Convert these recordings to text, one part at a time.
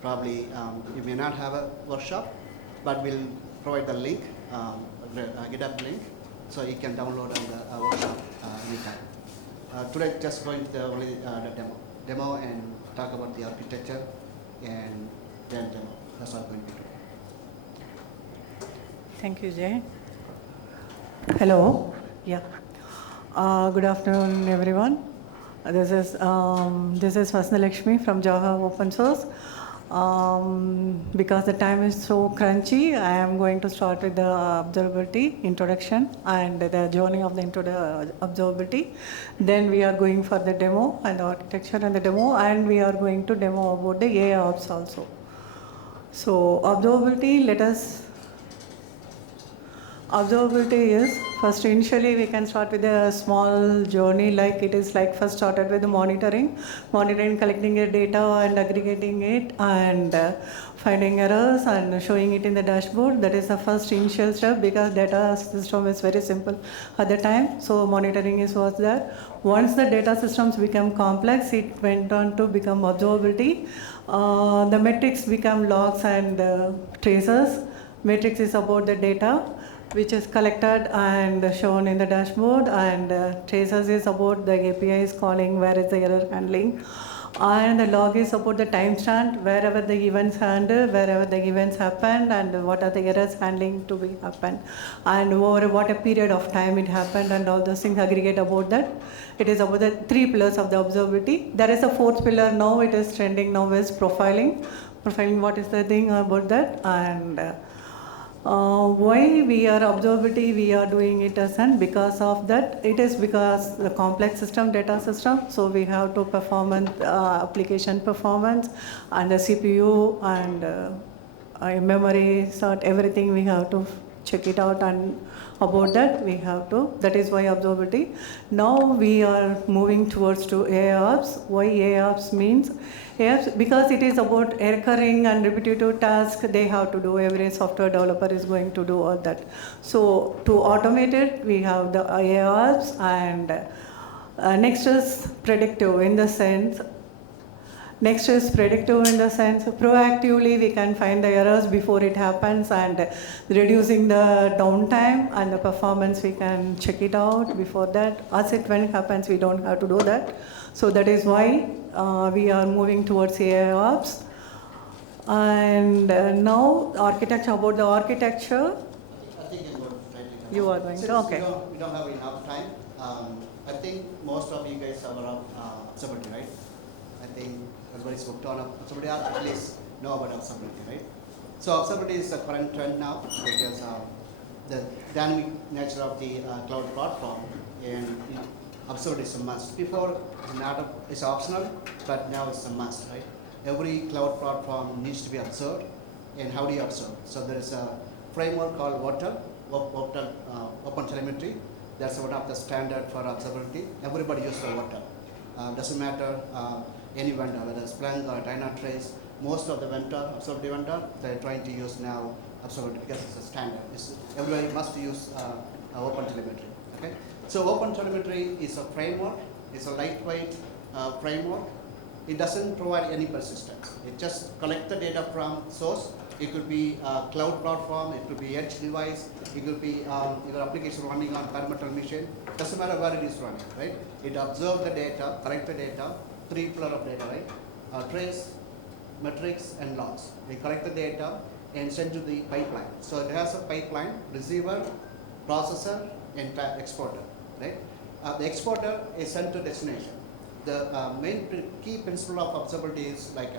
Probably you may not have a workshop, but we'll provide the link, GitHub link, so you can download on the workshop anytime. Today, just going to only the demo and talk about the architecture and then demo. That's all going to be today. Thank you, Jay. Hello. Yeah. Good afternoon, everyone. This is Vasanthalakshmi from Java Open Source. Because the time is so crunchy, I am going to start with the observability introduction and the journey of the observability. Then we are going for the demo and the architecture and the demo, and we are going to demo about the AI ops also. So observability, observability is, first initially we can start with a small journey, like it is like first started with the monitoring, collecting the data and aggregating it and finding errors and showing it in the dashboard. That is the first initial step, because data system is very simple at the time. So monitoring was there. Once the data systems become complex, it went on to become observability. The metrics become logs and traces. Metrics is about the data which is collected and shown in the dashboard, and traces is about the APIs calling, where is the error handling, and the log is about the timestamp, wherever the events handle, wherever the events happen, and what are the errors handling to be happen, and over what a period of time it happened, and all those things aggregate about that. It is about the 3 pillars of the observability. There is a 4th pillar now, it is trending now, is profiling. Profiling, what is the thing about that, and why we are observability, we are doing it as and because of that, it is because the complex system, data system, so we have to performance, application performance, and the CPU and memory, sort everything we have to check it out, and about that we have to, that is why observability. Now we are moving towards to AIOps. Why AIOps means? AIOps, because it is about recurring and repetitive tasks they have to do. Every software developer is going to do all that. So to automate it, we have the AIOps, and next is predictive in the sense, proactively we can find the errors before it happens, and reducing the downtime and the performance, we can check it out before that. As it when it happens, we don't have to do that. So that is why we are moving towards AIOps. And now architecture, about the architecture. I think you are going to, okay. We don't have enough time. I think most of you guys are around observability, right? I think everybody's worked on observability, or at least know about observability, right? So observability is the current trend now, because the dynamic nature of the cloud platform, and observability is a must. Before, it's optional, but now it's a must, right? Every cloud platform needs to be observed, and how do you observe? So there is a framework called Open Telemetry. That's one of the standard for observability. Everybody uses the OTel. Doesn't matter any vendor, whether it's Splunk or Dynatrace. Most of the observability vendor, they're trying to use now observability because it's a standard. Everybody must use Open Telemetry. Okay. So Open Telemetry is a framework. It's a lightweight framework. It doesn't provide any persistence. It just collects the data from source. It could be a cloud platform, it could be edge device, it could be your application running on perimeter machine. Doesn't matter where it is running, right? It observes the data, collect the data, 3 pillars of data, right? Trace, metrics, and logs. We collect the data and send to the pipeline. So it has a pipeline, receiver, processor, and exporter, right? The exporter is sent to destination. The main key principle of observability is like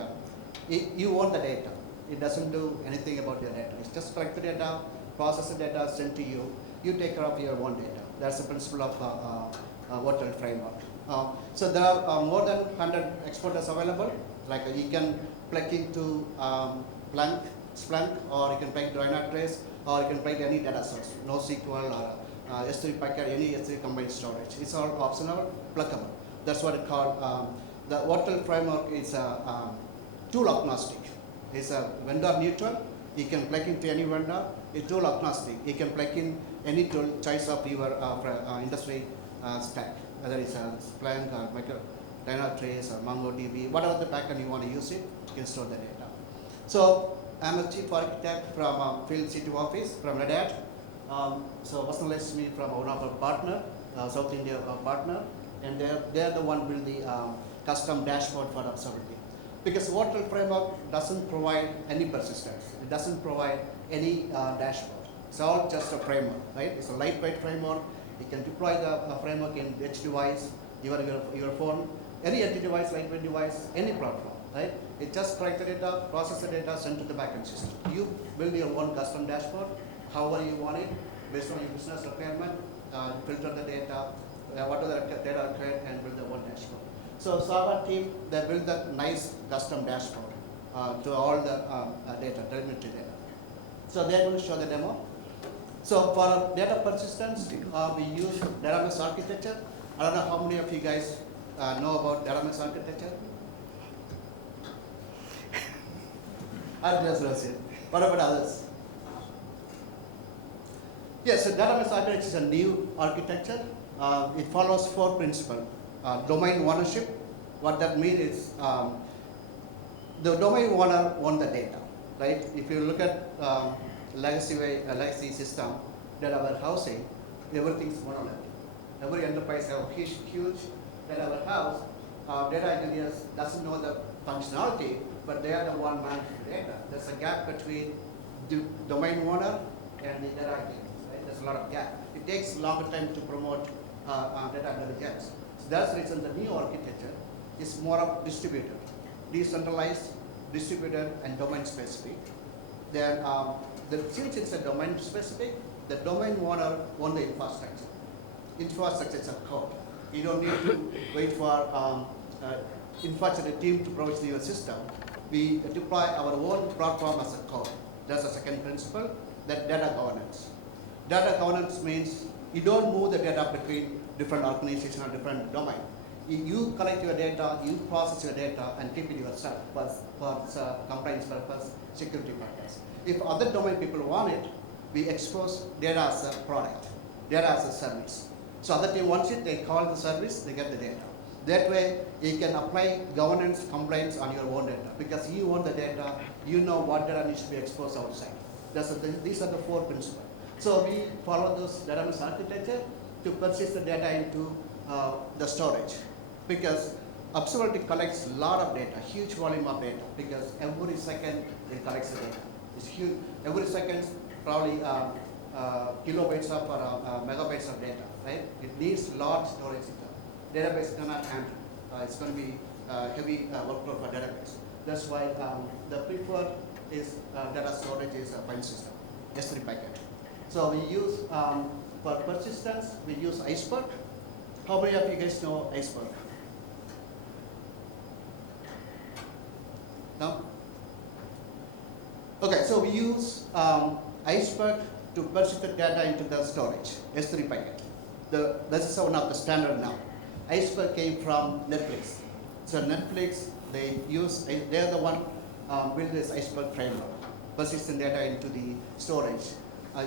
you own the data. It doesn't do anything about your data. It's just collect the data, process the data, send to you. You take care of your own data. That's the principle of OTel framework. So there are more than 100 exporters available. Like you can plug into Splunk, or you can plug into Dynatrace, or you can plug any data source, NoSQL or S3 packet, any S3 combined storage. It's all optional, pluggable. That's what it called. The OTel framework is tool agnostic. It's a vendor neutral. You can plug into any vendor. It's tool agnostic. You can plug in any tool choice of your industry stack, whether it's Splunk or Dynatrace or MongoDB, whatever the backend you want to use it, you can store the data. So I'm a chief architect from Field City Office from Red Hat. So Vasanthalakshmi from one of our partner, South India partner, and they're the one build the custom dashboard for observability. Because Waterfall framework doesn't provide any persistence. It doesn't provide any dashboard. It's all just a framework, right? It's a lightweight framework. You can deploy the framework in edge device, your phone, any edge device, lightweight device, any platform, right? It just collect the data, process the data, send to the backend system. You build your own custom dashboard, however you want it, based on your business requirement, filter the data, whatever the data required, and build the one dashboard. So our team, they build the nice custom dashboard to all the data, telemetry data. So they're going to show the demo. So for data persistence, we use data mesh architecture. I don't know how many of you guys know about data mesh architecture. I'll just rush it. What about others? Yes, so data mesh architecture is a new architecture. It follows 4 principles. Domain ownership. What that means is the domain owner owns the data, right? If you look at legacy system, data warehousing, everything's monolithic. Every enterprise has a huge data warehouse. Data engineers doesn't know the functionality, but they are the one managing the data. There's a gap between the domain owner and the data engineers, right? There's a lot of gap. It takes a longer time to promote data intelligence. So that's the reason the new architecture is more of distributed, decentralized, distributed, and domain specific. Then since it's a domain specific, the domain owner owns the infrastructure. Infrastructure is a code. You don't need to wait for infrastructure team to provide your system. We deploy our own platform as a code. That's the second principle, that data governance. Data governance means you don't move the data between different organizations or different domains. You collect your data, you process your data, and keep it yourself for compliance purpose, security purpose. If other domain people want it, we expose data as a product, data as a service. So other team wants it, they call the service, they get the data. That way, you can apply governance compliance on your own data because you own the data, you know what data needs to be exposed outside. These are the 4 principles. So we follow this data mesh architecture to persist the data into the storage because observability collects a lot of data, huge volume of data because every second it collects the data. It's huge. Every second, probably kilobytes of or megabytes of data, right? It needs large storage system. Database cannot handle. It's going to be heavy workload for database. That's why the preferred is data storage is a file system, S3 packet. So we use for persistence, we use Iceberg. How many of you guys know Iceberg? No? Okay, so we use Iceberg to persist the data into the storage, S3 packet. This is one of the standard now. Iceberg came from Netflix. So Netflix, they're the one build this Iceberg framework, persistent data into the storage.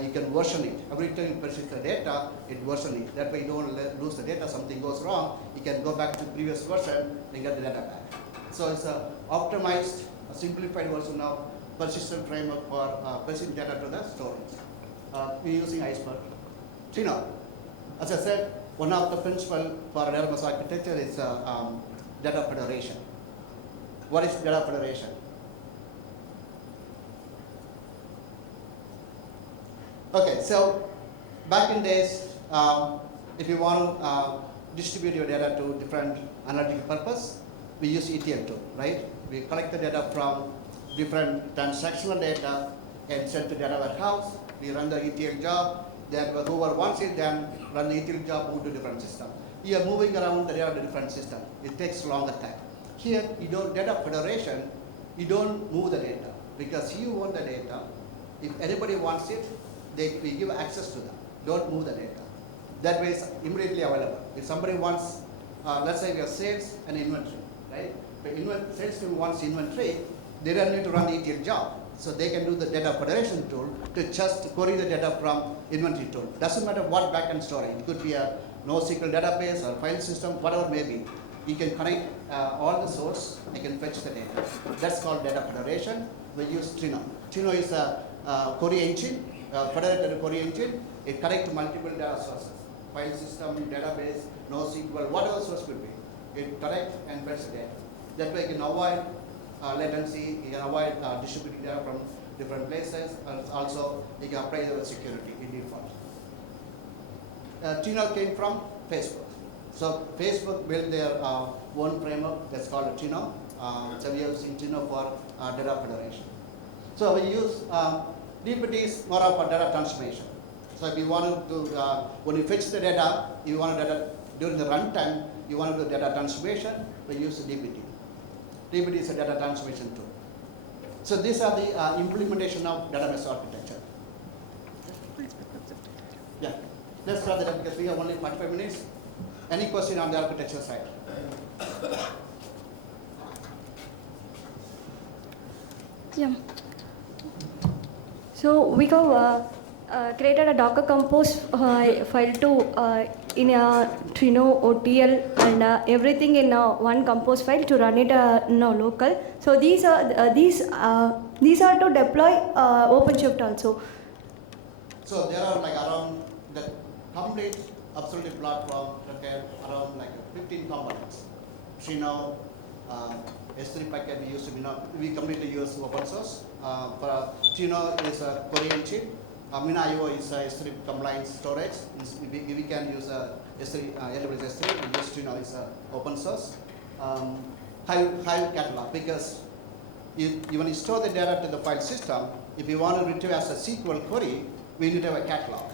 You can version it. Every time you persist the data, it version it. That way you don't lose the data, something goes wrong, you can go back to the previous version and get the data back. So it's an optimized, simplified version of persistent framework for persistent data to the storage. We're using Iceberg. As I said, one of the principles for data mesh architecture is data federation. What is data federation? Okay, so back in days, if you want to distribute your data to different analytical purpose, we use ETL tool, right? We collect the data from different transactional data and send to data warehouse. We run the ETL job. Then whoever wants it, then run the ETL job, move to different system. You are moving around the data to different system. It takes longer time. Here, you don't data federation. You don't move the data because you own the data. If anybody wants it, we give access to them. Don't move the data. That way, it's immediately available. If somebody wants, let's say we have sales and inventory, right? If sales team wants inventory, they don't need to run the ETL job. So they can do the data federation tool to just query the data from inventory tool. Doesn't matter what backend storage. It could be a NoSQL database or file system, whatever it may be. You can connect all the source, you can fetch the data. That's called data federation. we use Trino. Trino is a query engine, federated query engine. It connects multiple data sources, file system, database, NoSQL, whatever source could be. It collects and fetches data. That way you can avoid latency, you can avoid distributing data from different places, and also you can apply the security in default. Trino came from Facebook. So Facebook built their own framework that's called Trino. So we are using Trino for data federation. So we use DPT is more of a data transformation. So if you want to, when you fetch the data, you want data during the runtime, you want to do data transformation, we use DPT. DPT is a data transformation tool. So these are the implementation of database architecture. Yeah, let's start that because we have only 45 minutes. Any question on the architecture side? Yeah. So we have created a Docker Compose file to in a Trino OTL and everything in one Compose file to run it local. So these are to deploy OpenShift also. So there are like around the complete Observability platform contain around like 15 components. Trino, S3 packet we use we completely use open source. For Trino is a query engine. Mina.io is a S3 compliant storage. We can use a S3, AWS S3 and use Trino is open source. Hive catalog, because when you store the data to the file system, if you want to retrieve as a SQL query, we need to have a catalog.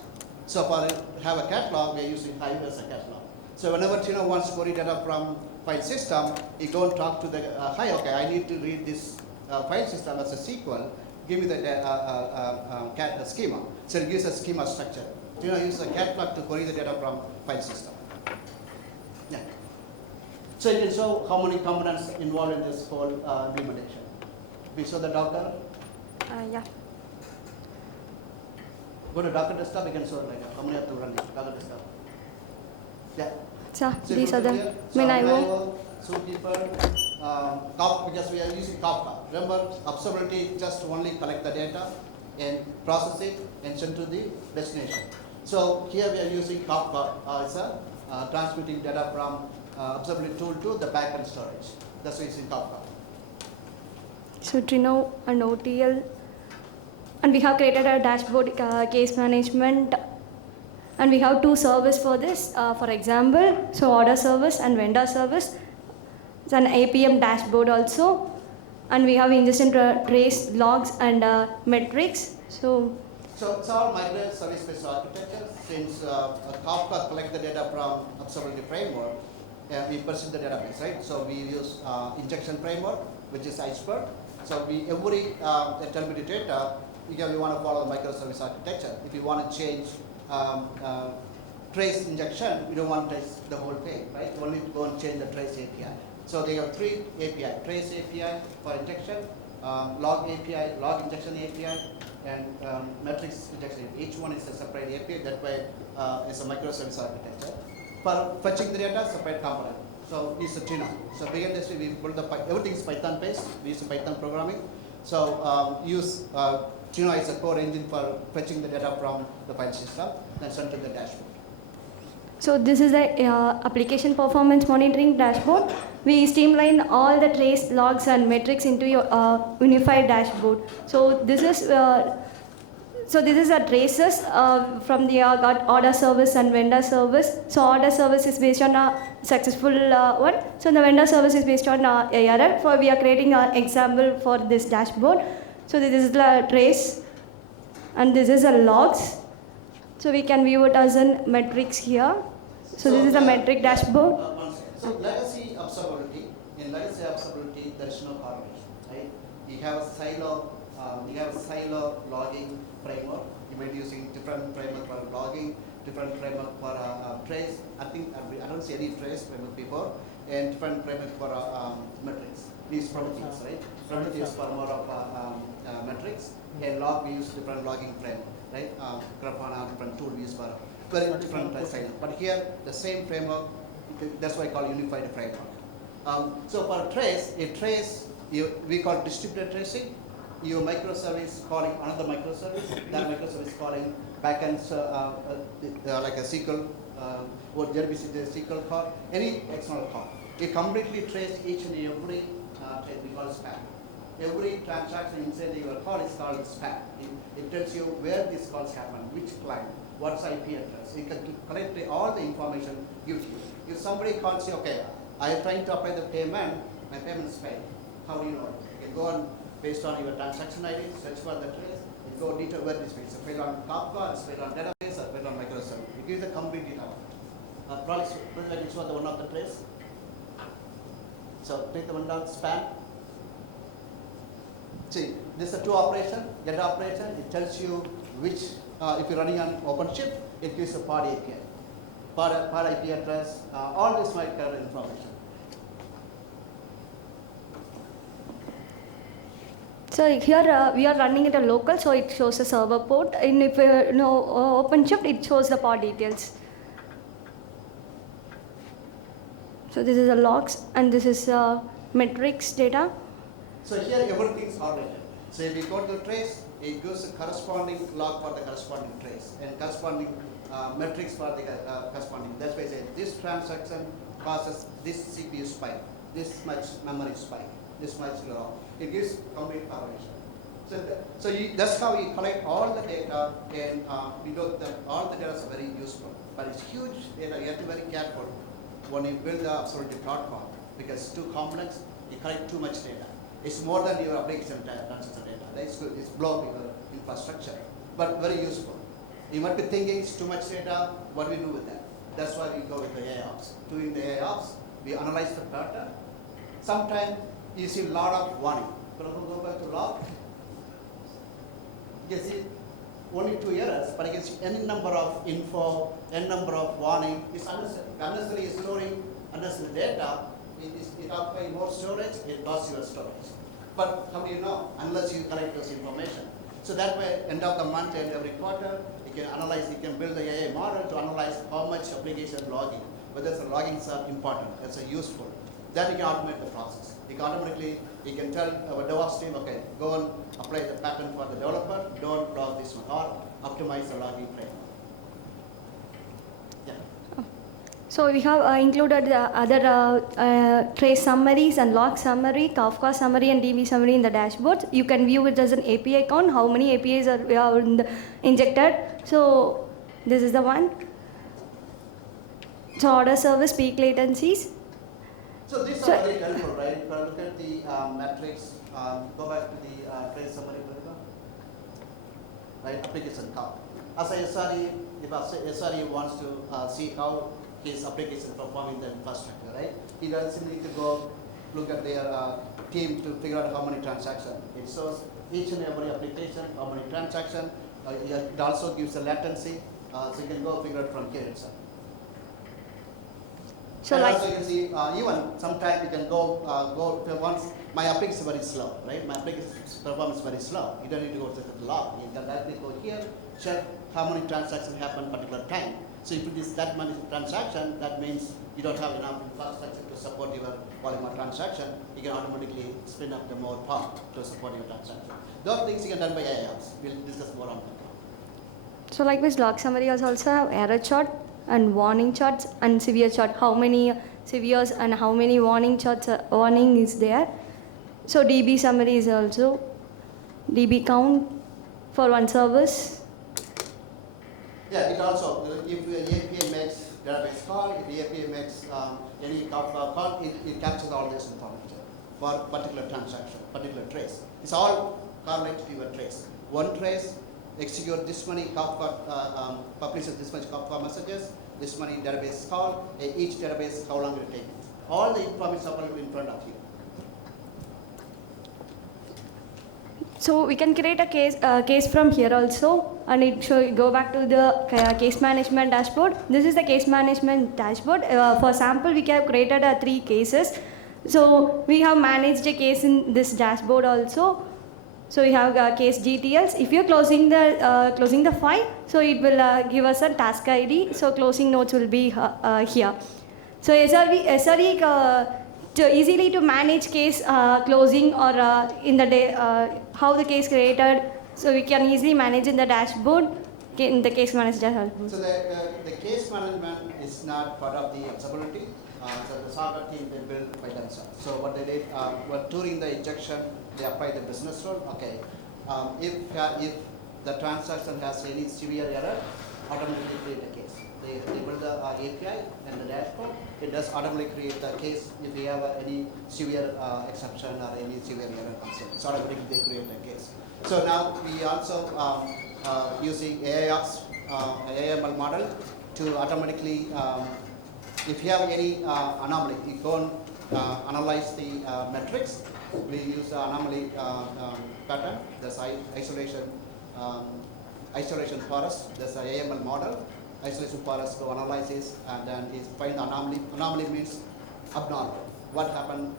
So for have a catalog, we are using Hive as a catalog. So whenever Trino wants to query data from file system, you go and talk to the Hive. Okay, I need to read this file system as a SQL. Give me the schema. So it gives a schema structure. Trino uses a catalog to query the data from file system. Yeah. So you can show how many components involved in this whole implementation. We show the Docker. Yeah. Go to Docker desktop. You can show like how many have to run it. Docker desktop. Yeah. So So these are the Mina.io, Zookeeper, Kafka, because we are using Kafka. Remember, observability just only collect the data and process it and send to the destination. So here we are using Kafka as a transmitting data from observability tool to the backend storage. That's why we're using Kafka. So Trino and OTL, and we have created a dashboard case management, and we have two services for this. For example, so order service and vendor service. It's an APM dashboard also, and we have ingestion trace logs and metrics. So it's all migrate service-based architecture. Since Kafka collect the data from observability framework, we pursue the database, right? So we use injection framework, which is Iceberg. So every telemetry data, we want to follow the microservice architecture. If you want to change trace injection, we don't want to trace the whole thing, right? You only go and change the trace API. So they have three API: trace API for injection, log API, log injection API, and metrics injection. Each one is a separate API. That way, it's a microservice architecture. For fetching the data, separate component. So it's a Trino. So begin this way, we build everything is Python based. We use Python programming. So use Trino is a core engine for fetching the data from the file system and send to the dashboard. So this is the application performance monitoring dashboard. We streamline all the trace logs and metrics into your unified dashboard. So this is a traces from the order service and vendor service. So order service is based on a successful one. So the vendor service is based on ARR. For we are creating an example for this dashboard. So this is the trace, and this is a logs. So we can view it as a metrics here. So this is a metric dashboard. So legacy observability, in legacy observability, there is no correlation, right? You have a silo logging framework. You might be using different framework for logging, different framework for trace. I don't see any trace framework before, and different framework for metrics. These Prometheus, right? Prometheus for more of metrics, and log we use different logging framework, right? Grafana, different tool we use for very different silo. But here, the same framework. That's why I call unified framework. So for trace, we call distributed tracing. your microservice calling another microservice, that microservice calling backend like a SQL or SQL call, any external call. You completely trace each and every trace we call span. Every transaction inside your call is called span. It tells you where these calls happen, which client, what's IP address. You can collect all the information gives you. If somebody calls you, okay, I am trying to apply the payment, my payment is failed. How do you know? You go on based on your transaction ID, search for the trace, you go detail where this is. Failed on Kafka, it's failed on database, or failed on microservice. It gives the complete data. Probably like this was the one of the trace. So take the one down, span. See, this is a two operation, get operation. It tells you which, if you're running on OpenShift, it gives a pod API, pod IP address, all this might cover information. So here we are running it a local, so it shows a server port. And if you know OpenShift, it shows the pod details. So this is the logs, and this is metrics data. So here everything is correlated. So if you go to the trace, it gives a corresponding log for the corresponding trace and corresponding metrics for the corresponding. That's why I say this transaction causes this CPU spike, this much memory spike, this much log. It gives complete correlation. So that's how you collect all the data, and we know that all the data is very useful. But it's huge data. You have to be very careful when you build the observability platform, because it's too complex. You collect too much data. It's more than your application transaction data. That's good. It's blow up your infrastructure, but very useful. You might be thinking it's too much data. What do we do with that? That's why we go with the AIOps. Doing the AIOps, we analyze the pattern. Sometimes you see a lot of warning. Go back to log. You can see only 2 errors, but you can see any number of info, any number of warning. It's unnecessary. Unnecessary storing unnecessary data. It occupies more storage, it lost your storage. But how do you know? Unless you collect those information. So that way, end of the month and every quarter, you can analyze, you can build the AI model to analyze how much application logging, whether the loggings are important, that's useful. Then you can automate the process. You can automatically, you can tell our DevOps team, okay, go and apply the pattern for the developer, don't log this one, or optimize the logging framework. So we have included the other trace summaries and log summary, Kafka summary, and DB summary in the dashboard. You can view it as an API count, how many APIs are injected. So this is the one. So order service, peak latencies. So these are very helpful, right? If I look at the metrics, go back to the trace summary, right? Application count. As a SRE, if a SRE wants to see how his application performing the infrastructure, right? He doesn't need to go look at their team to figure out how many transactions. It shows each and every application, how many transactions. It also gives a latency, so you can go figure out from here itself. So and also you can see, even sometimes you can go to once, my application is very slow, right? My application performance is very slow. You don't need to go to the log. You can directly go here, check how many transactions happen at a particular time. So if it is that many transaction, that means you don't have enough infrastructure to support your volume of transaction. You can automatically spin up the more power to support your transaction. Those things you can done by AIOps. We'll discuss more on that. So likewise, log summary also have error chart and warning charts and severe chart. How many severes and how many warning charts warning is there. So DB summary is also DB count for one service. Yeah, it also, if the API makes database call, if the API makes any Kafka call, it captures all this information for particular transaction, particular trace. It's all correlated to your trace. One trace execute this many Kafka, publishes this much Kafka messages, this many database call, each database, how long will it take? All the information is available in front of you. So we can create a case from here also, and it should go back to the case management dashboard. This is the case management dashboard. For sample, we have created 3 cases. So we have managed a case in this dashboard also. So we have case GTLs. If you're closing the file, so it will give us a task ID. So closing notes will be here. So SRE to easily to manage case closing or in the day, how the case created, so we can easily manage in the dashboard in the case manager dashboard. So the case management is not part of the observability. So the software team they build by themselves. So what they did, during the injection, they apply the business rule. Okay, if the transaction has any severe error, automatically create a case. They build the API and the dashboard. It does automatically create the case if you have any severe exception or any severe error comes in. So automatically they create a case. So now we also using AIOps, AML model to automatically, if you have any anomaly, you go and analyze the metrics. We use the anomaly pattern. There's isolation forest. There's an AML model. Isolation forest to analyze this and then find the anomaly. Anomaly means abnormal. What happened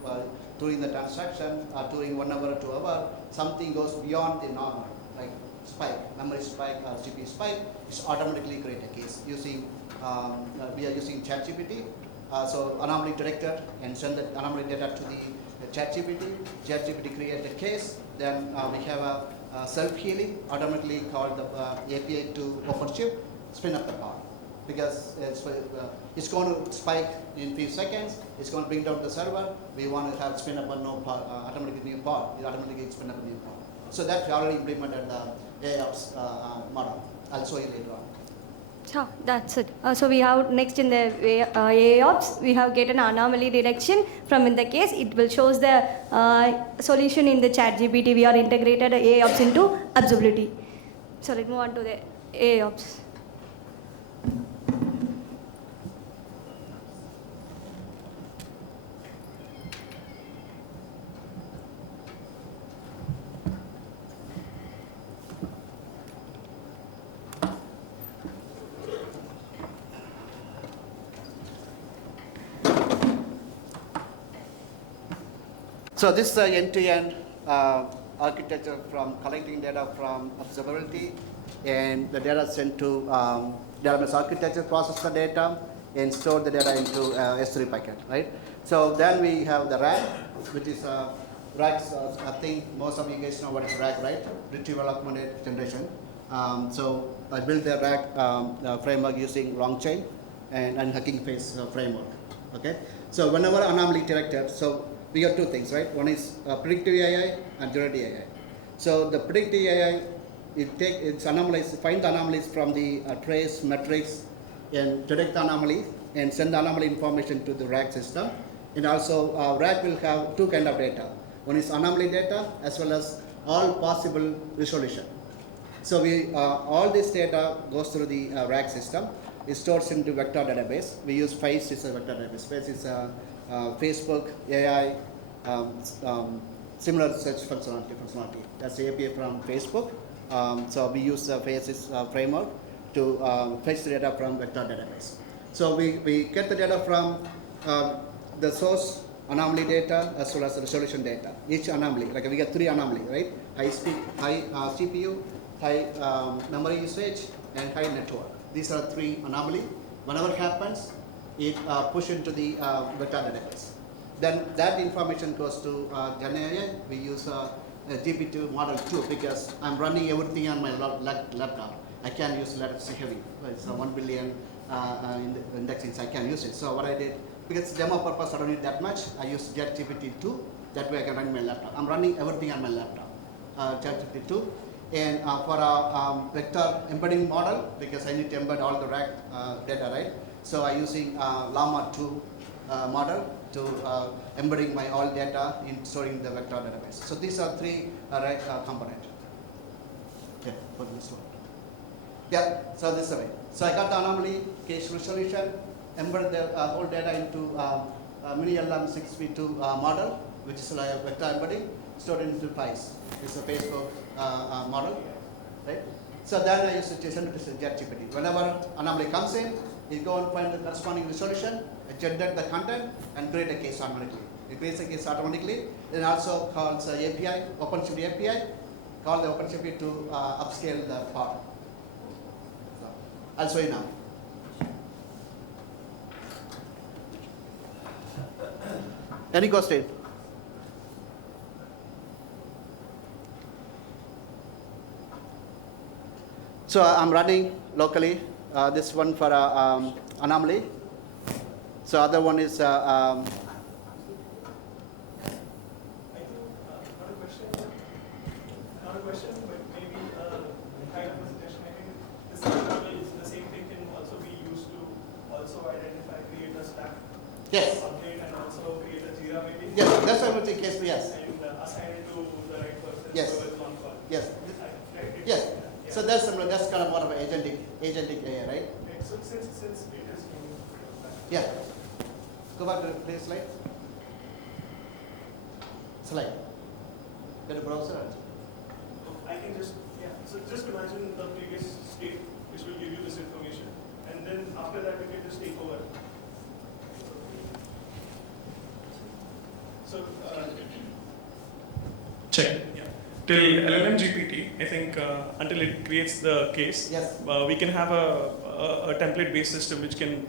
during the transaction, during 1 hour or 2 hours, something goes beyond the normal, like spike, memory spike or CPU spike, it's automatically create a case using, we are using ChatGPT. So anomaly detector and send the anomaly data to the ChatGPT. ChatGPT create a case. Then we have a self-healing, automatically called the API to OpenShift, spin up the pod. Because it's going to spike in few seconds, it's going to bring down the server. We want to have spin up a new pod, automatically new pod. It automatically spin up a new pod. So that we already implemented the AIOps model. I'll show you later on. So that's it. So we have next in the AIOps, we have get an anomaly detection from in the case. It will shows the solution in the ChatGPT. We are integrated AIOps into observability. So let's move on to the AIOps. So this is the end-to-end architecture from collecting data from observability, and the data sent to database architecture, process the data, and store the data into S3 bucket, right? So then we have the RAG, which is RAG. I think most of you guys know what is RAG, right? Retrieval augmented generation. So I built the RAG framework using long chain and unhacking face framework. Okay. So whenever anomaly detected, so we have two things, right? One is predictive AI and generative AI. So the predictive AI, it's anomalies, find the anomalies from the trace metrics and detect the anomaly and send the anomaly information to the RAG system. And also RAG will have two kind of data. One is anomaly data as well as all possible resolution. So we all this data goes through the RAG system. It stores into vector database. We use Face as a vector database. Face is Facebook, AI, similar search functionality. That's the API from Facebook. So we use the Faces framework to fetch the data from vector database. So we get the data from the source anomaly data as well as the resolution data. Each anomaly, like we get 3 anomaly, right? High CPU, high memory usage, and high network. These are 3 anomaly. Whenever it happens, it push into the vector database. Then that information goes to GenAI. We use a GPT model 2 because I'm running everything on my laptop. I can't use Let's heavy. It's 1 billion indexing, so I can use it. So what I did, because demo purpose, I don't need that much. I use GPT 2. That way I can run my laptop. I'm running everything on my laptop. GPT 2. And for a vector embedding model, because I need to embed all the RAG data, right? So I'm using Llama 2 model to embedding my all data in storing the vector database. So these are 3 RAG components. Okay, for this one. Yeah, so this way. So I got the anomaly, case resolution, embed the whole data into mini LM6v2 model, which is like a vector embedding, stored into files. It's a Facebook model, right? So then I use it to send it to ChatGPT. Whenever anomaly comes in, you go and find the corresponding resolution, generate the content, and create a case automatically. It creates a case automatically. Then also calls API, OpenShift API, call the OpenShift to upscale the pod. So I'll show you now. Any question? So I'm running locally. This one for anomaly. So other one is Not a question, but maybe kind of a suggestion. I think this the same thing can also be used to also identify, create a stack, yes, update, and also create a Jira maybe. yes. That's everything case. Yes, And assign it to the right person. Yes. So it's on call. yes, Right? yes. Yeah. So that's kind of more of an agentic layer, right? Okay, so since it is new. Yeah. Go back to the play slide. Slide. Get a browser. I can just, so just imagine the previous state which will give you this information, and then after that you can just take over. So, check. Yeah. Till LLM GPT, I think until it creates the case, Yes. we can have a template-based system which can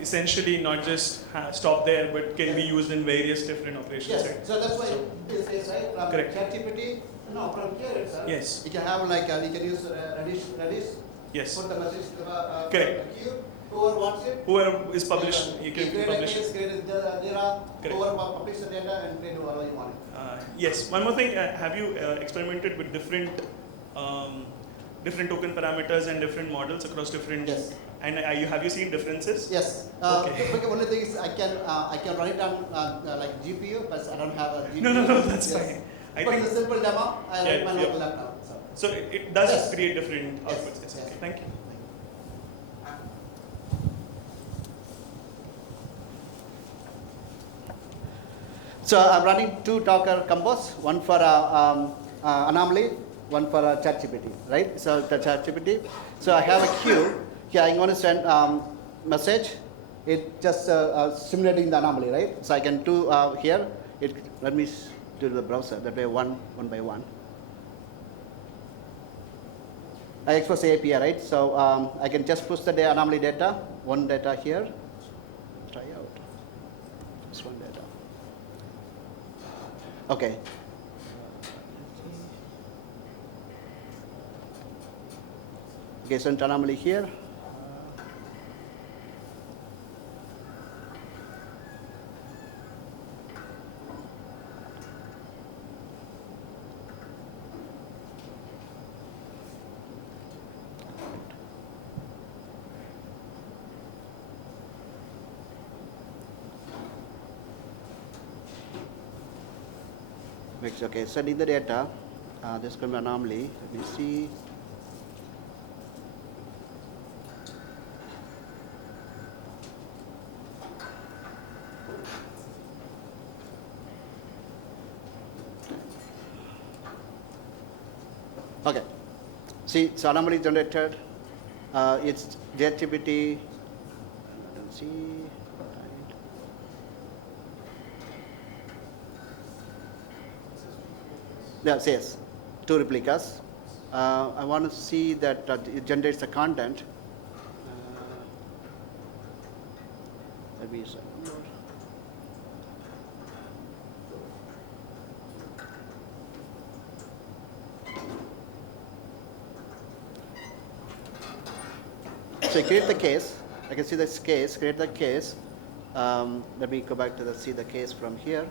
essentially not just stop there, but can be used in various different operations. Yes. Right? So that's why this is right from Correct. ChatGPT. No, from here itself. Yes. You can have like we can use Redis. Yes. Put the message to the Correct. queue. Whoever wants it. Whoever is published, you can create publish a case, it. create a Jira. Correct. Whoever publish the data and create whatever you want it. Yes. One more thing. Have you experimented with different token parameters and different models across different? Yes. And have you seen differences? Yes. Okay. The only thing is I can run it on like GPU, but I don't have a GPU. No, that's Yes. fine. I But think it's a simple demo. I Yeah, run my yeah. local laptop. So. so. It does Yes. create different Yes, outputs. Yes. yes. Okay. Thank you. So I'm running two Docker combos, one for anomaly, one for ChatGPT, right? So the ChatGPT. So I have a queue. Here I'm going to send message. It just simulating the anomaly, right? So I can do here. Let me do the browser. That way one by one. I expose the API, right? So I can just push the anomaly data, one data here. Try out. Just one data. Okay. Okay, so anomaly here. Okay, sending the data. This can be anomaly. Let me see. Okay. See, so anomaly generated. It's JetGPT. Let's see. Yes, two replicas. I want to see that it generates the content. Let me see. So create the case. I can see this case. Create the case. Let me go back to see the case from here.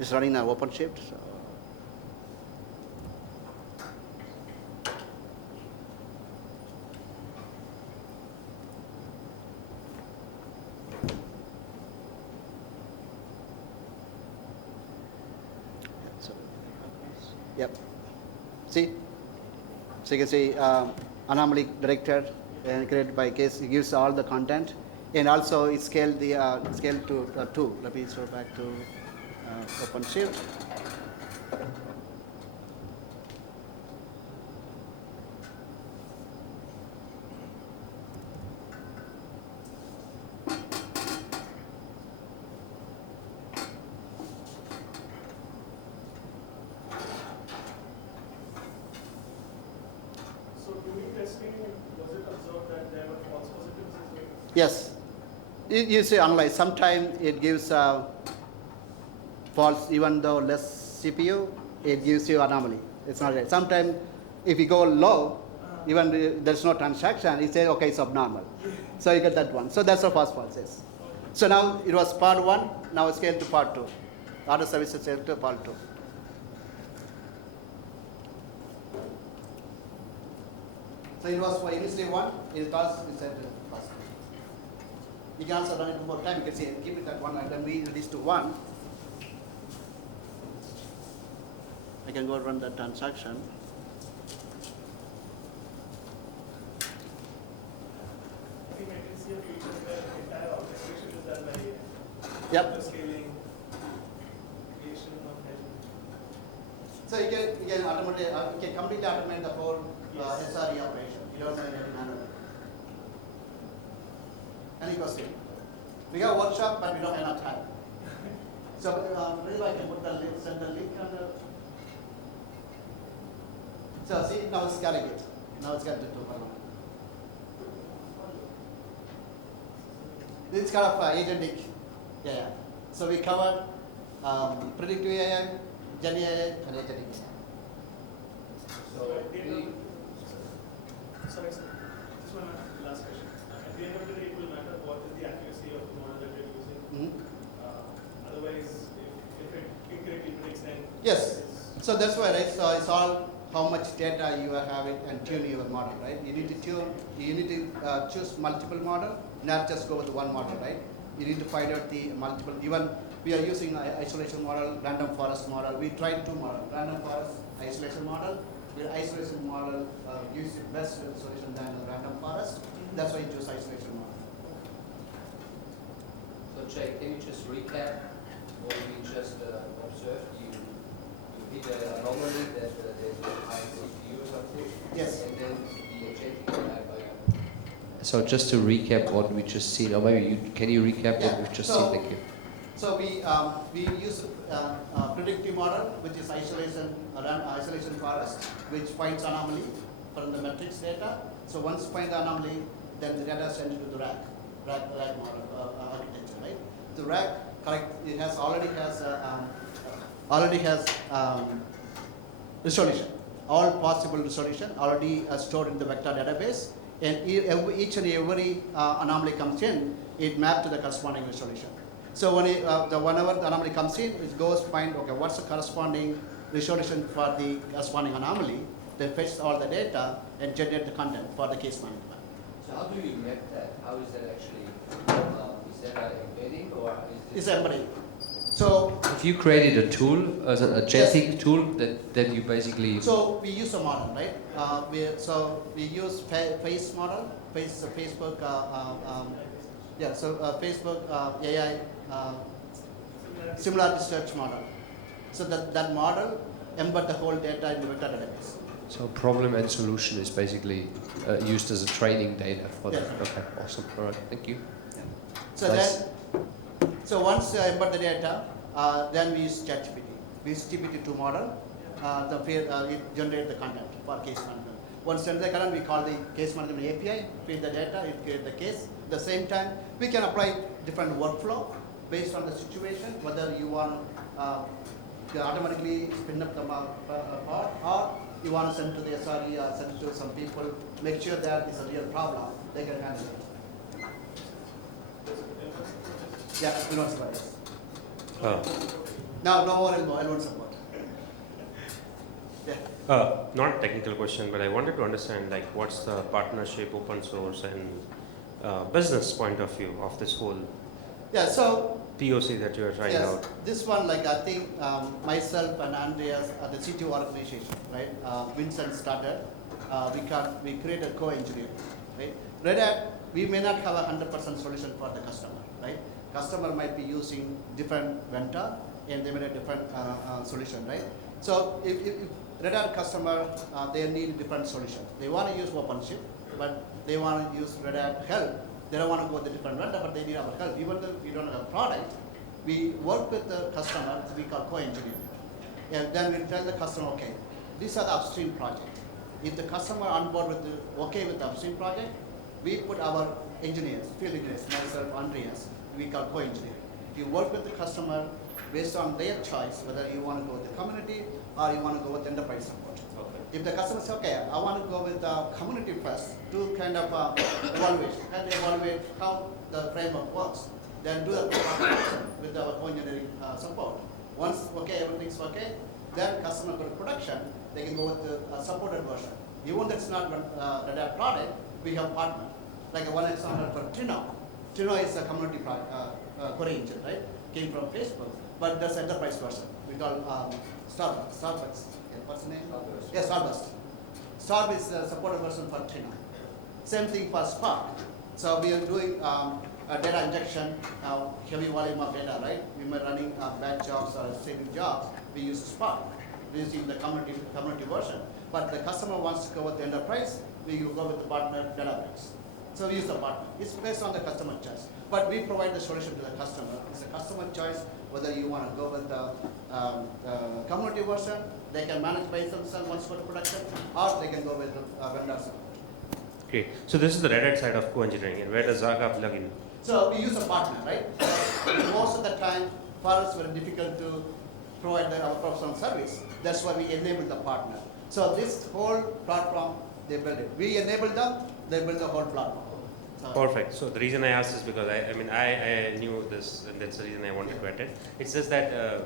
It's running an OpenShift. So. Yep. See? So you can see anomaly directed and created by case. It gives all the content, and also it scaled the scaled to 2. Let me go back to Open shift. So during testing, was it observed that there were false positives as well? Yes. You see, analyze. Sometimes it gives false, even though less CPU, it gives you anomaly. It's not right. Sometimes if you go low, even there's no transaction, it says, okay, it's abnormal. So you get that one. So that's what false false is. So now it was part 1, now it's scaled to part 2. Order services scaled to part 2. So it was for initially 1, it was set to plus. You can also run it 2 more times. You can see, keep it at 1, and then we reduce to 1. I can go run that transaction. I think I can see a future where the entire orchestration is done by AI. Yep. The scaling, creation of head. So you can automate, you can completely automate the whole Yes. SRE operation. You don't need any manual. Any question? We have a workshop, but we don't have enough time. So really, I can put the link, send the link on the. So see, now it's scaling it. Now it's got the 2 1. This is kind of agentic. Yeah. So we covered predictive AI, Gen AI, and agentic AI. So at the end of sorry, sir. Just one last question. At the end of the day, it will matter what is the accuracy of the model that you're using. Otherwise, if it incorrectly predicts, then Yes. it's- So that's why, right? So it's all how much data you are having and tune your model, right? You need to tune. You need to choose multiple model, not just go with one model, right? You need to find out the multiple. Even we are using isolation model, random forest model. We tried 2 models: random forest, isolation model. The isolation model gives you best solution than the random forest. That's why you choose isolation model. So Jay, can you just recap what we just observed? You hit an anomaly that there's a high CPU or something. Yes. And then the agentic AI by. So just to recap what we just seen, or maybe can you recap what we've just seen? Thank you. So we use predictive model, which is isolation forest, which finds anomaly from the matrix data. So once you find the anomaly, then the data is sent to the rack model architecture, right? The rack, correct, it has already has resolution. All possible resolution already stored in the vector database, and each and every anomaly comes in, it maps to the corresponding resolution. So whenever the anomaly comes in, it goes find, okay, what's the corresponding resolution for the corresponding anomaly, then fetch all the data and generate the content for the case management. So how do you map that? How is that actually? Is that an embedding or is It's it? embedding. So If you created a tool, as an agentic tool, that you basically. So we use a model, right? We use face model, Facebook, Facebook AI similar research model. So that model embed the whole data in the vector database. So problem and solution is basically used as a training data for that. Yes. Okay, awesome. All right, thank you. Yeah. So Nice. once you embed the data, then we use ChatGPT. We use GPT-2 model. It generates the content for case management. Once send the content, we call the case management API, feed the data, it creates the case. At the same time, we can apply different workflow based on the situation, whether you want to automatically spin up the part, or you want to send to the SRE or send to some people, make sure that it's a real problem, they can handle it. Yeah, we don't support it. No more L1 support. Yeah. Not a technical question, but I wanted to understand like what's the partnership, open source, and business point of view of this whole Yeah, so POC that you are trying yes, out. this one, like I think myself and Andreas at the CTO organization, right? Vincent started. We created co-engineering, right? Red Hat, we may not have a 100% solution for the customer, right? Customer might be using different vendor, and they made a different solution, right? So if Red Hat customer, they need different solution. They want to use OpenShift, but they want to use Red Hat help. They don't want to go with a different vendor, but they need our help. Even though we don't have a product, we work with the customer, we call co-engineering. And then we tell the customer, okay, these are the upstream project. If the customer on board with okay with the upstream project, we put our engineers, field engineers, myself, Andreas, we call co-engineering. You work with the customer based on their choice, whether you want to go with the community or you want to go with enterprise support. Okay. If the customer says, okay, I want to go with the community first, do kind of evaluation, kind of evaluate how the framework works, then do the with our co-engineering support. Once okay, everything's okay, then customer go to production, they can go with the supported version. Even though it's not Red Hat product, we have partner. Like one example for Trino. Trino is a community query engine, right? Came from Facebook, but that's enterprise version. We call Starbucks. What's the name? Starburst. Yeah, Starburst. Starburst is a supported version for Trino. Same thing for Spark. So we are doing a data injection, heavy volume of data, right? We are running batch jobs or saving jobs. We use Spark. We're using the community version. But the customer wants to go with the enterprise, we will go with the partner Databricks. So we use the partner. It's based on the customer choice. But we provide the solution to the customer. It's a customer choice whether you want to go with the community version, they can manage by themselves once for the production, or they can go with the vendor support. Great. So this is the Red Hat side of co-engineering, and where does Zaga plug in? So we use a partner, right? Most of the time, for us, it's very difficult to provide our professional service. That's why we enable the partner. So this whole platform, they build it. We enable them, they build the whole platform. So Perfect. So the reason I asked is because I knew this, and that's the reason I wanted to attend. It's just that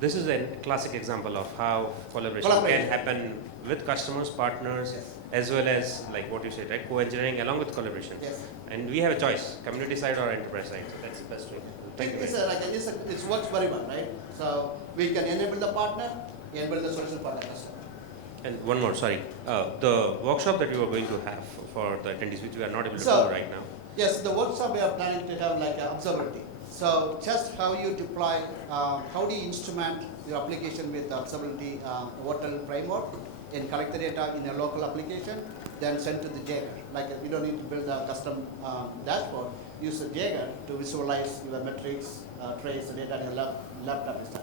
this is a classic example of how collaboration can happen with customers, partners, Yes. as well as like what you said, right? Co-engineering along with collaboration. Yes. And we have a choice, community side or enterprise side. So that's the best way. Thank you. It works very well, right? So we can enable the partner, enable the solution for the customer. And one more, sorry. The workshop that you are going to have for the attendees, which we are not able to So- do right now. Yes, the workshop we are planning to have like observability. So just how you deploy, how do you instrument your application with the observability hotel framework and collect the data in a local application, then send to the Jaeger. Like you don't need to build a custom dashboard. Use the Jaeger to visualize your metrics, trace the data in your laptop is done.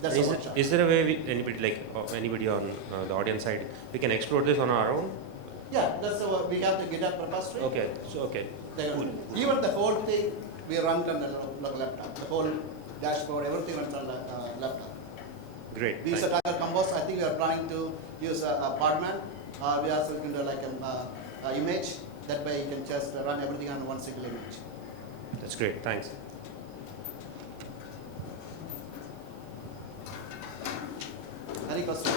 That's the workshop. Is there a way anybody on the audience side, we can explore this on our own? Yeah, that's the we have the GitHub repository. Okay, so okay. Cool. Even the whole thing we run on the laptop. The whole dashboard, everything runs on the laptop. Great. We use thank a Tiger Compose. I think we are planning to use a Podman. We are also going to like an image. That way you can just run everything on one single image. you. That's great. Thanks. Any question?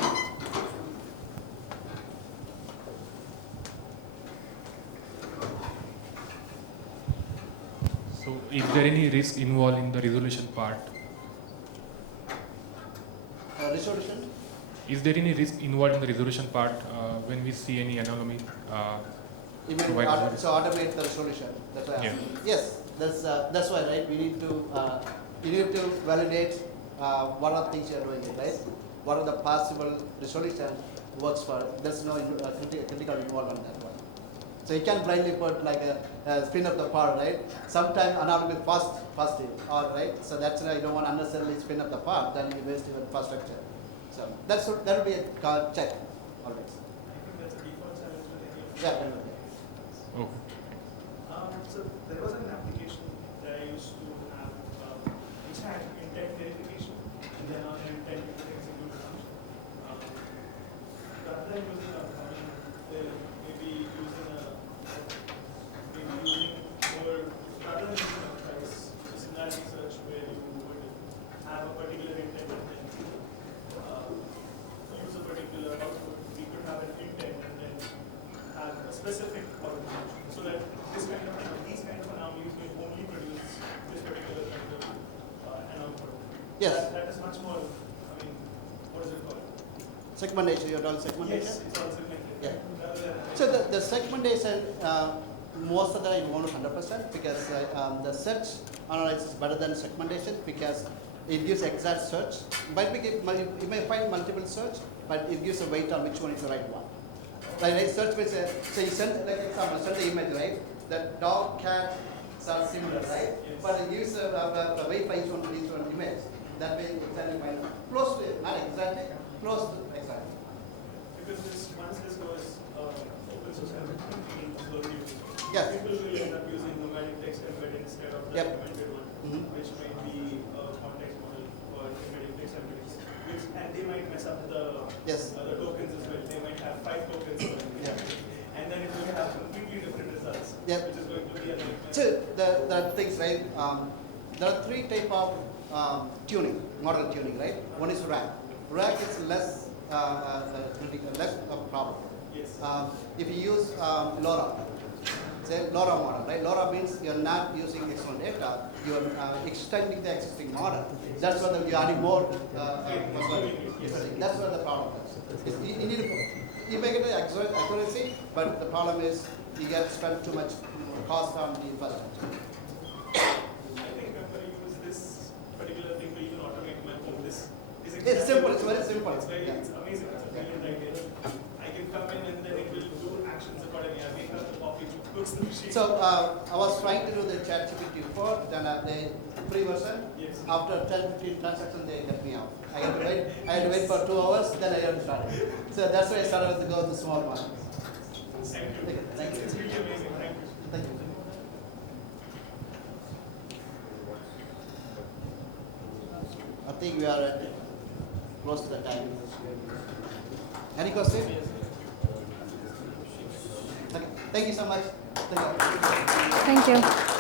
So, is there any risk involved in the resolution part? Resolution? Is there any risk involved in the resolution part when we see any anomaly? You mean Provide so automate the resolution. That's why. Yeah. Yes, that's why, right? We need to you need to validate what are things you are doing, right? What are the possible resolution works for? There's no critical involved on that one. So you can blindly put like a spin up the part, right? Sometimes anomaly positive, all right. So that's why you don't want to unnecessarily spin up the part. Then you waste your infrastructure. So that will be a check always. I think that's a default challenge with any of Yeah. them. Okay. So there was an application that I used to have, which had intent verification, and then on an intent you could execute a function. Rather than using a function, maybe using more, rather than using a price, similarity search where you would have a particular intent and then use a particular output, we could have an intent and then have a specific output, so that these kind of anomalies will only produce this particular kind of an output. Yes. That is much more, what is it called? Segmentation. You're talking segmentation. Yes, it's all segmented. Yeah. Rather than So the segmentation, most of that I won't 100% because the search analysis is better than segmentation because it gives exact search. You may find multiple search, but it gives a weight on which one is the right one. Right, search means, so you send, like example, send the image, right? The dog, cat are similar, right? Yes. But it gives a weight for each one image. That way, exactly find close to it, not exactly, close to exactly. Because once this goes open source and people will use, Yes. people will end up using nomadic text embedded instead of the Yep. recommended one, which might be a context model for embedding text embeddings, and they might mess up the tokens as well. They might have 5 tokens, and then it will have completely different results, which is going to be a nightmare. So the things, right? There are 3 type of tuning, model tuning, right? One is RAG. RAG is less less of a problem. Yes. If you use LoRa, say LoRa model, right? LoRa means you're not using external data, you're extending the existing model. That's what you're adding more. That's what the problem is. You need to, you make it accuracy, but the problem is you get spent too much cost on the infrastructure. I think I'm going to use this particular thing to even automate my home. This is exactly It's simple. It's very simple. It's amazing. It's a brilliant idea. I can come in and then it will do actions accordingly. I make up the coffee, cooks the machine. So I was trying to do the ChatGPT before, then the free version. Yes. After 10-15 transactions, they got me out. I had to wait for 2 hours, then I had to start it. So that's why I started to go with the small one. Thank you. Okay, thank you. It's really amazing. Thank you. Thank you. I think we are close to the time. Any questions? Okay. Thank you so much. Thank you. Thank you.